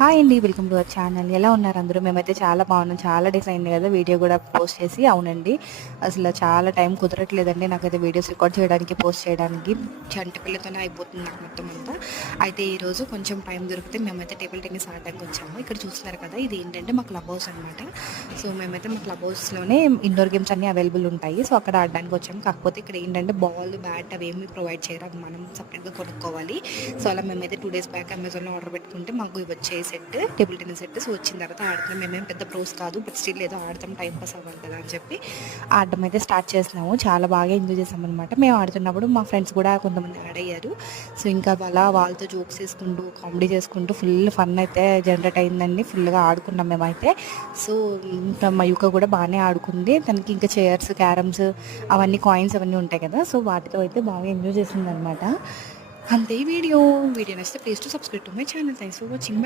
Hi అండి. Welcome to our channel. ఎలా ఉన్నారు అందరూ? మేమైతే చాలా బాగున్నాం. చాలా డేస్ అయింది కదా వీడియో కూడా పోస్ట్ చేసి. అవునండి, అసలు చాలా టైం కుదరట్లేదండి నాకైతే వీడియోస్ రికార్డ్ చేయడానికి, పోస్ట్ చేయడానికి. చంటి పిల్లతోనే అయిపోతుంది నాకు మొత్తం అంతా. అయితే ఈరోజు కొంచెం టైం దొరికితే మేమైతే టేబుల్ టెన్నిస్ ఆడడానికి వచ్చాము. ఇక్కడ చూస్తున్నారు కదా, ఇది ఏంటంటే మా క్లబ్ హౌస్ అనమాట. సో మేమైతే మా క్లబ్ హౌస్లోనే ఇండోర్ గేమ్స్ అన్నీ అవైలబుల్ ఉంటాయి. సో అక్కడ ఆడడానికి వచ్చాము. కాకపోతే ఇక్కడ ఏంటంటే బాల్, బ్యాట్ అవేమీ ప్రొవైడ్ చేయరు, అవి మనం సపరేట్గా కొనుక్కోవాలి. సో అలా మేమైతే 2 days బ్యాక్ అమెజాన్లో ఆర్డర్ పెట్టుకుంటే మాకు ఇవి వచ్చే set, table tennis set. So వచ్చిన తర్వాత ఆడుతున్నాం. మేమేం పెద్ద ప్రోస్ కాదు, బట్ స్టిల్ ఏదో ఆడతాం, టైం పాస్ అవ్వాలి కదా అని చెప్పి ఆడడం అయితే స్టార్ట్ చేసినాము. చాలా బాగా ఎంజాయ్ చేసాం అనమాట. మేము ఆడుతున్నప్పుడు మా ఫ్రెండ్స్ కూడా కొంతమంది యాడ్ అయ్యారు. సో ఇంకా అలా వాళ్ళతో జోక్స్ చేసుకుంటూ, కామెడీ చేసుకుంటూ ఫుల్ ఫన్ అయితే జనరేట్ అయిందండి. ఫుల్గా ఆడుకున్నాం మేమైతే. సో ఇంకా మయూక కూడా బాగానే ఆడుకుంది. తనకి ఇంకా చైర్స్, క్యారమ్స్, అవన్నీ కాయిన్స్ అవన్నీ ఉంటాయి కదా, సో వాటితో అయితే బాగా ఎంజాయ్ చేసింది అనమాట. అంతే. వీడియో నచ్చితే please to subscribe to my channel. Thanks for watching.